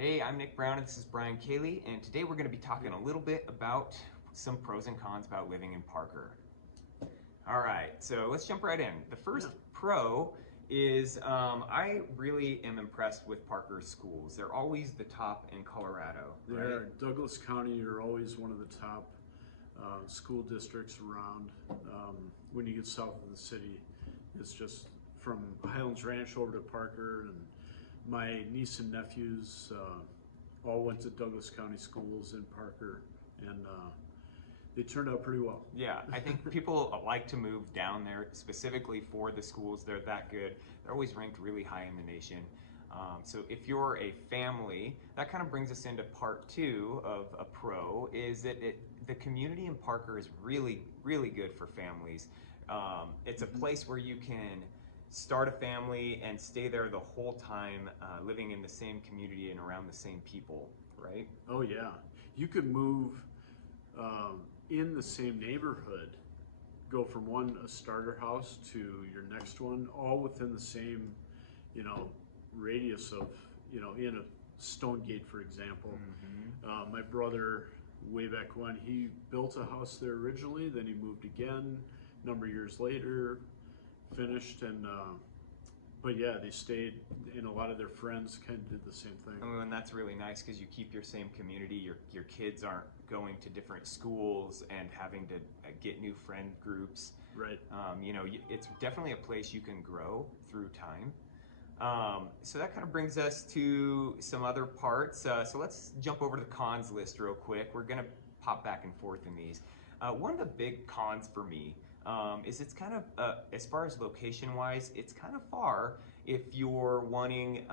Hey, I'm Nick Brown and this is Brian Cayley, and today we're going to be talking a little bit about some pros and cons about living in Parker. All right, so let's jump right in. The first pro is I really am impressed with Parker's schools. They're always the top in Colorado. Right? Douglas County are always one of the top school districts around. When you get south of the city, it's just from Highlands Ranch over to Parker, and my niece and nephews all went to Douglas County schools in Parker, and they turned out pretty well. Yeah, I think people like to move down there specifically for the schools. They're that good. They're always ranked really high in the nation. So if you're a family, that kind of brings us into part two of a pro, is that the community in Parker is really, really good for families. It's a place where you can start a family and stay there the whole time, living in the same community and around the same people, right? Oh yeah, you could move in the same neighborhood, go from a starter house to your next one, all within the same, radius of, in a Stone Gate, for example. My brother, way back when, he built a house there originally, then he moved again a number of years later, finished, and but yeah, they stayed, and a lot of their friends kind of did the same thing. And that's really nice because you keep your same community. Your kids aren't going to different schools and having to get new friend groups. Right. It's definitely a place you can grow through time. So that kind of brings us to some other parts. So let's jump over to the cons list real quick. We're going to pop back and forth in these. One of the big cons for me is it's kind of, as far as location-wise, it's kind of far if you're wanting,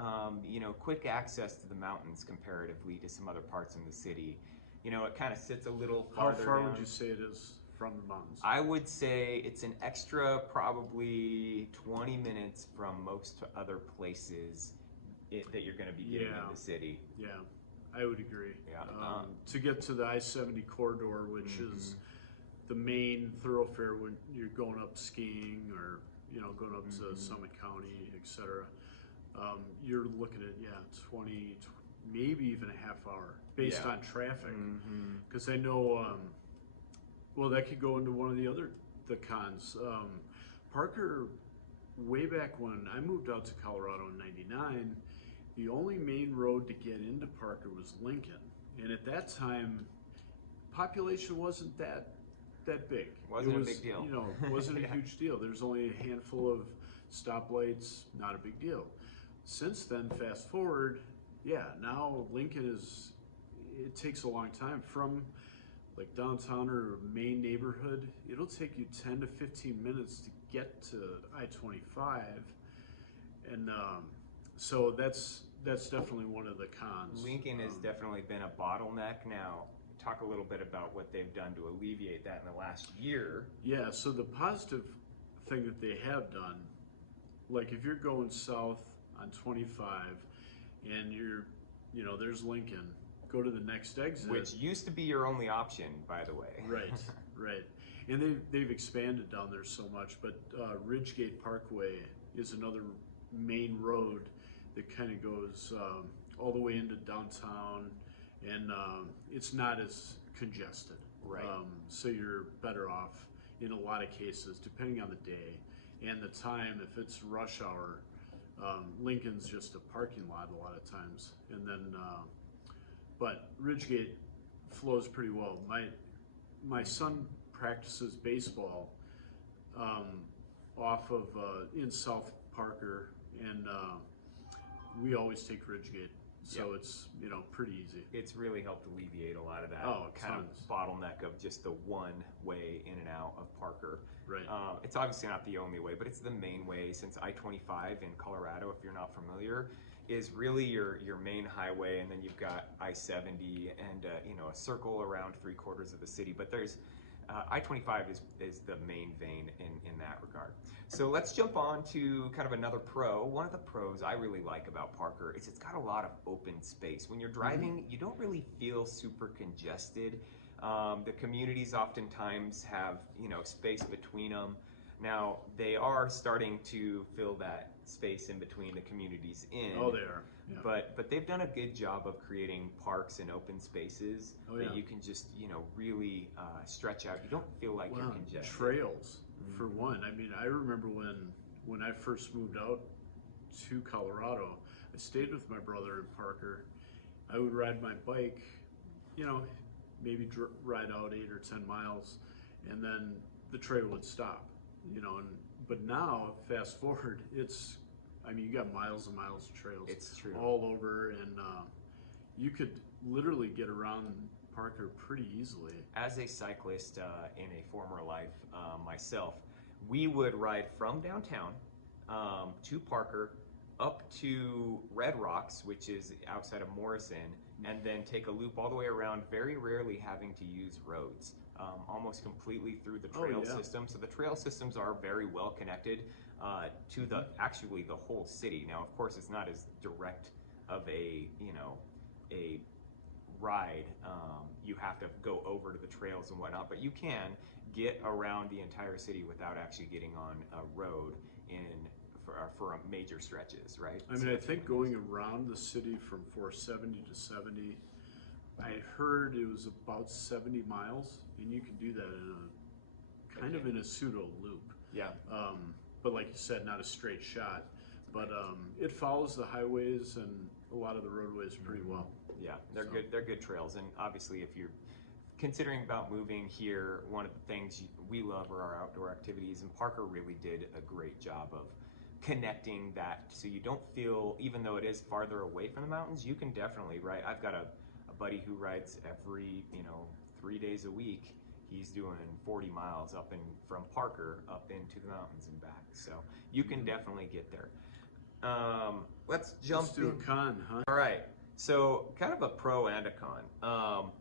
quick access to the mountains comparatively to some other parts in the city. It kind of sits a little farther How far down. would you say it is from the mountains? I would say it's an extra probably 20 minutes from most other places that you're going to be getting in the city. Yeah, I would agree. Yeah. To get to the I-70 corridor, which is the main thoroughfare when you're going up skiing or going up to Summit County, etc. You're looking at 20, maybe even a half hour based on traffic. Because I know, well, that could go into one of the cons. Parker, way back when I moved out to Colorado in '99, the only main road to get into Parker was Lincoln, and at that time, population wasn't that big. Wasn't a big deal. It wasn't a huge deal. There's only a handful of stoplights, not a big deal. Since then, fast forward, now Lincoln it takes a long time from like downtown or main neighborhood. It'll take you 10 to 15 minutes to get to I-25, and so that's definitely one of the cons. Lincoln has definitely been a bottleneck. Now, talk a little bit about what they've done to alleviate that in the last year. Yeah, so the positive thing that they have done, like if you're going south on 25 and there's Lincoln, go to the next exit. Which used to be your only option, by the way. Right. And they've expanded down there so much, but Ridgegate Parkway is another main road that kind of goes all the way into downtown, and it's not as congested. Right. So you're better off in a lot of cases, depending on the day and the time. If it's rush hour, Lincoln's just a parking lot a lot of times. And then, but Ridgegate flows pretty well. My son practices baseball off of in South Parker, and we always take Ridgegate. So it's pretty easy. It's really helped alleviate a lot of that kind of bottleneck of just the one way in and out of Parker. Right. It's obviously not the only way, but it's the main way, since I-25 in Colorado, if you're not familiar, is really your main highway, and then you've got I-70 and a circle around 3/4 of the city. But there's I-25 is the main vein in that regard. So let's jump on to kind of another pro. One of the pros I really like about Parker is it's got a lot of open space. When you're driving, you don't really feel super congested. The communities oftentimes have space between them. Now, they are starting to fill that space in between the communities in. Oh, they are. Yeah. But they've done a good job of creating parks and open spaces Oh, yeah. that you can just really stretch out. You don't feel like you're Well, congested. trails for one. I mean, I remember when I first moved out to Colorado, I stayed with my brother in Parker. I would ride my bike, you know, maybe ride out 8 or 10 miles, and then the trail would stop, And but now, fast forward, I mean, you got miles and miles of trails. It's true. All over, and you could literally get around Parker pretty easily. As a cyclist in a former life myself, we would ride from downtown to Parker up to Red Rocks, which is outside of Morrison, and then take a loop all the way around, very rarely having to use roads, almost completely through the trail system. So the trail systems are very well connected to the whole city. Now, of course, it's not as direct of a ride. You have to go over to the trails and whatnot, but you can get around the entire city without actually getting on a road for major stretches, right? I mean, I think going around the city from 470 to 70, I heard it was about 70 miles, and you can do that in a pseudo loop. Yeah. But like you said, not a straight shot, but it follows the highways and a lot of the roadways pretty well. Yeah, they're good. They're good trails, and obviously, if you're considering about moving here, one of the things we love are our outdoor activities, and Parker really did a great job of connecting that, so you don't feel, even though it is farther away from the mountains, you can definitely ride. I've got a buddy who rides every 3 days a week. He's doing 40 miles from Parker up into the mountains and back, so you can definitely get there. Let's jump to a con, huh? All right. So kind of a pro and a con.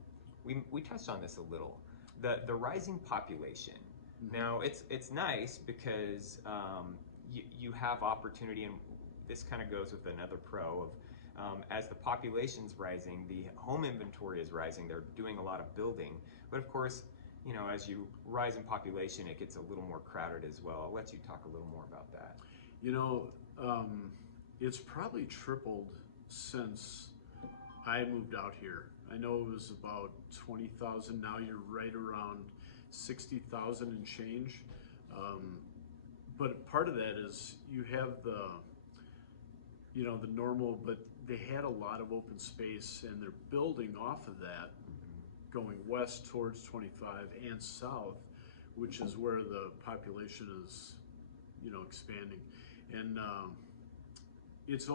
We touched on this a little. The rising population. Now it's nice because you have opportunity, and this kind of goes with another pro of as the population's rising, the home inventory is rising. They're doing a lot of building, but of course, as you rise in population, it gets a little more crowded as well. I'll let you talk a little more about that. It's probably tripled since I moved out here. I know it was about 20,000. Now you're right around 60,000 and change. But part of that is you have the normal, but they had a lot of open space, and they're building off of that, going west towards 25 and south, which is where the population is, expanding. And it's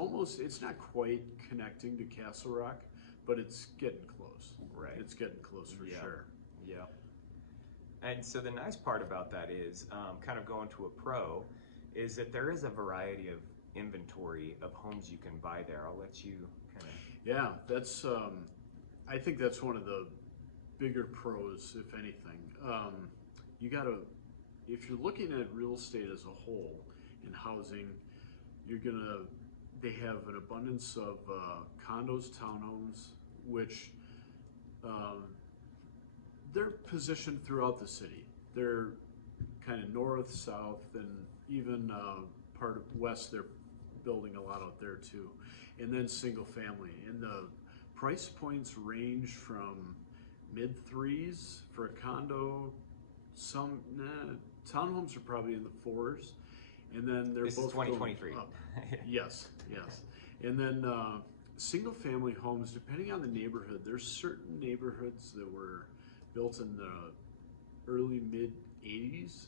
not quite connecting to Castle Rock, but it's getting close. Right. It's getting close for sure. Yeah. And so the nice part about that is, kind of going to a pro, is that there is a variety of inventory of homes you can buy there. I'll let you kind of... Yeah, that's, I think that's one of the bigger pros, if anything. If you're looking at real estate as a whole in housing, they have an abundance of condos, townhomes, which they're positioned throughout the city. They're kind of north, south, and even part of west. They're building a lot out there too. And then single family. And the price points range from mid threes for a condo. Some townhomes are probably in the fours, and then they're both. This is 2023. Yes. And then single family homes, depending on the neighborhood, there's certain neighborhoods that were built in the early mid 80s,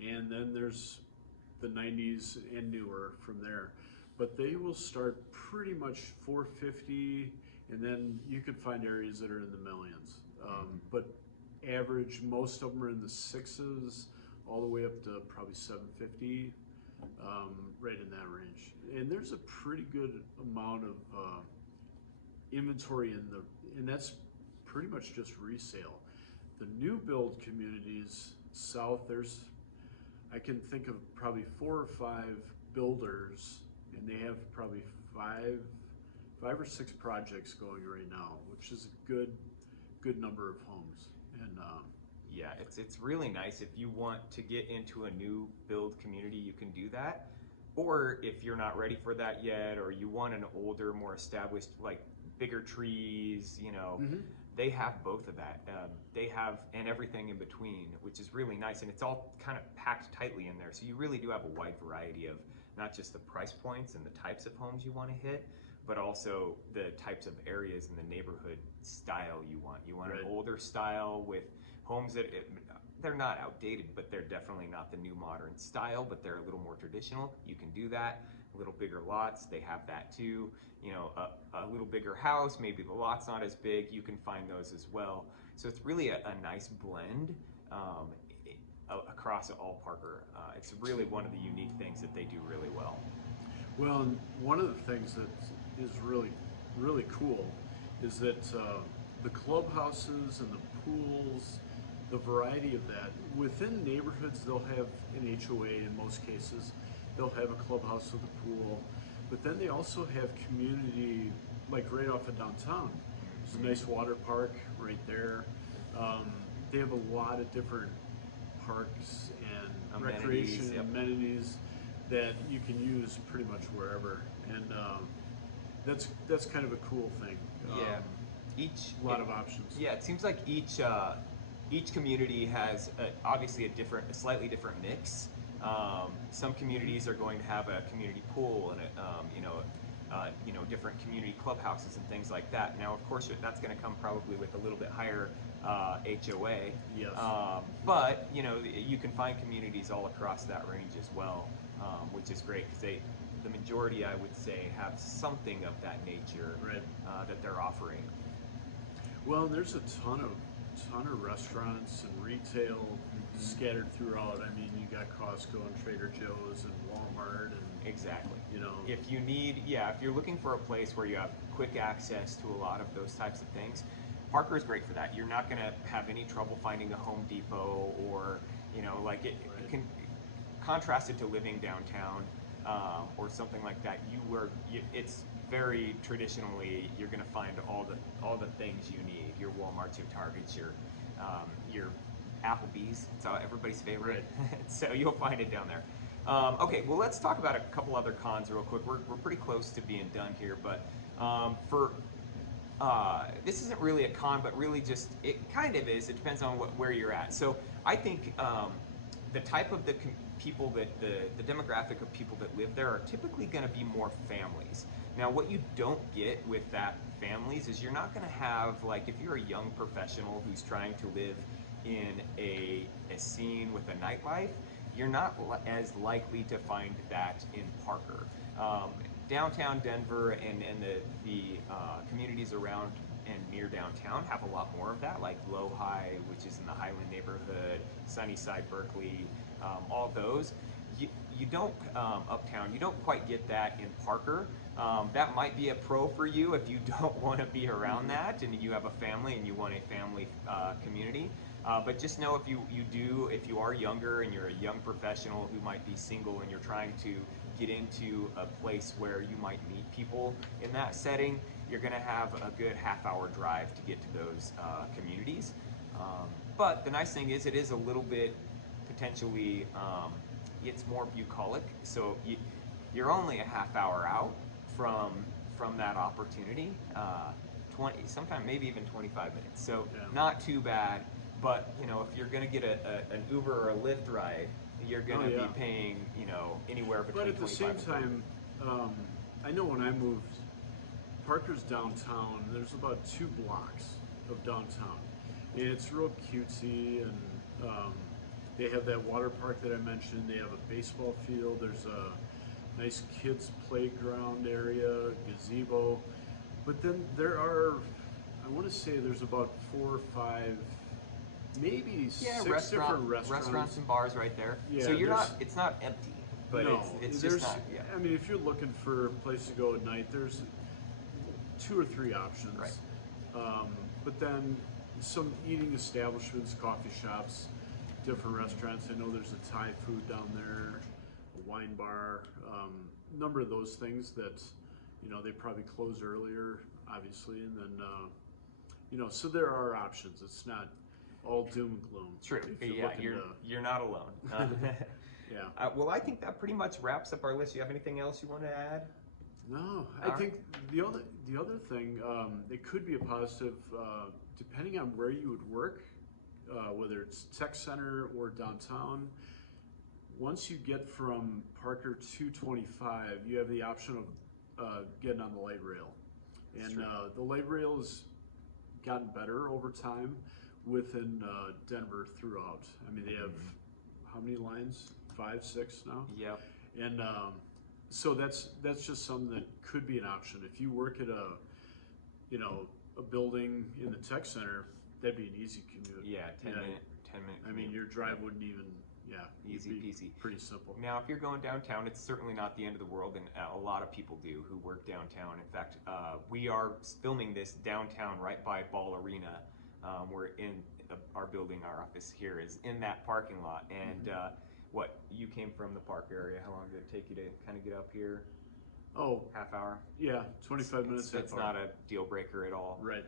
and then there's the 90s and newer from there. But they will start pretty much 450, and then you could find areas that are in the millions. But average, most of them are in the sixes, all the way up to probably 750, right in that range. And there's a pretty good amount of inventory and that's pretty much just resale. The new build communities south, I can think of probably 4 or 5 builders, and they have probably five or 6 projects going right now, which is a good number of homes. And yeah, it's really nice. If you want to get into a new build community, you can do that. or if you're not ready for that yet, or you want an older, more established, like bigger trees, they have both of that. They have, and everything in between, which is really nice. And it's all kind of packed tightly in there. So you really do have a wide variety of not just the price points and the types of homes you want to hit, but also the types of areas in the neighborhood style you want. You want an older style with homes that they're not outdated, but they're definitely not the new modern style, but they're a little more traditional. You can do that. A little bigger lots, they have that too. A little bigger house, maybe the lot's not as big, you can find those as well. So it's really a nice blend across all Parker. It's really one of the unique things that they do really well. Well, and one of the things that is really, really cool is that the clubhouses and the pools, the variety of that, within neighborhoods they'll have an HOA in most cases. They'll have a clubhouse with a pool, but then they also have community, like right off of downtown. There's a nice water park right there. They have a lot of different parks and recreation amenities that you can use pretty much wherever, and that's kind of a cool thing. A lot of options. Yeah, it seems like each community has obviously a slightly different mix. Some communities are going to have a community pool and different community clubhouses and things like that. Now, of course, that's going to come probably with a little bit higher HOA. Yes. But you can find communities all across that range as well, which is great because the majority, I would say, have something of that nature that they're offering. Well, there's a ton of restaurants and retail scattered throughout. I mean, you got Costco and Trader Joe's and Walmart and exactly. If you're looking for a place where you have quick access to a lot of those types of things, Parker is great for that. You're not going to have any trouble finding a Home Depot or it can contrast it to living downtown or something like that. It's very traditionally, you're going to find all the things you need. Your Walmarts, your Targets, your Applebee's. It's everybody's favorite. So you'll find it down there. Okay, well, let's talk about a couple other cons real quick. We're pretty close to being done here, but this isn't really a con, but really just, it kind of is. It depends on where you're at. So I think the type of the people the demographic of people that live there are typically going to be more families. Now, what you don't get with that families is you're not going to have, like, if you're a young professional who's trying to live in a scene with a nightlife, you're not as likely to find that in Parker. Downtown Denver and the communities around and near downtown have a lot more of that, like Lohi, which is in the Highland neighborhood, Sunnyside, Berkeley, all those. You don't, uptown, you don't quite get that in Parker. That might be a pro for you if you don't want to be around that and you have a family and you want a family community. But just know if you are younger and you're a young professional who might be single and you're trying to get into a place where you might meet people in that setting, you're going to have a good half-hour drive to get to those communities. But the nice thing is it is a little bit potentially, it's more bucolic, so you're only a half hour out from that opportunity, 20, sometimes maybe even 25 minutes. So not too bad, but if you're going to get an Uber or a Lyft ride, you're going to be paying anywhere between. But at the same time, I know when I moved, Parker's downtown. There's about 2 blocks of downtown, and it's real cutesy and. They have that water park that I mentioned. They have a baseball field. There's a nice kids playground area, gazebo. But then there are, I want to say there's about 4 or 5, maybe 6 different restaurants and bars right there. Yeah, so it's not empty, but it's just not. Yeah. I mean, if you're looking for a place to go at night, there's 2 or 3 options. Right. But then some eating establishments, coffee shops, different restaurants. I know there's a Thai food down there, a wine bar, number of those things that, they probably close earlier, obviously, and then, so there are options. It's not all doom and gloom. True. You're not alone. Yeah. Well, I think that pretty much wraps up our list. You have anything else you want to add? No, I All think the other thing, it could be a positive, depending on where you would work, whether it's tech center or downtown. Once you get from Parker to 25, you have the option of getting on the light rail, and the light rail has gotten better over time within Denver throughout. I mean, they have how many lines? 5, 6 now. Yep. And so that's just something that could be an option. If you work at a building in the tech center, that'd be an easy commute. Yeah, 10 minute I mean, commute. your drive wouldn't even, Easy peasy. Pretty simple. Now, if you're going downtown, it's certainly not the end of the world, and a lot of people do who work downtown. In fact, we are filming this downtown right by Ball Arena. We're in our building, our office here is in that parking lot. And what, you came from the park area, how long did it take you to kind of get up here? Oh, Half hour? yeah, 25 minutes. It's not a deal breaker at all. Right.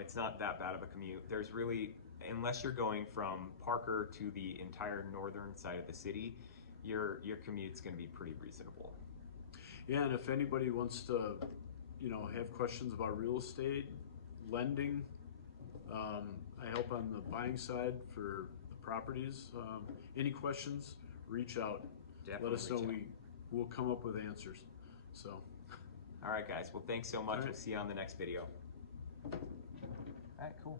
It's not that bad of a commute. There's really, unless you're going from Parker to the entire northern side of the city, your commute's going to be pretty reasonable. Yeah, and if anybody wants to, have questions about real estate, lending, I help on the buying side for the properties. Any questions, reach out. Definitely Let us know. reach out. We'll come up with answers. So. All right, guys. Well, thanks so much. All right. We'll see you on the next video. All right, cool.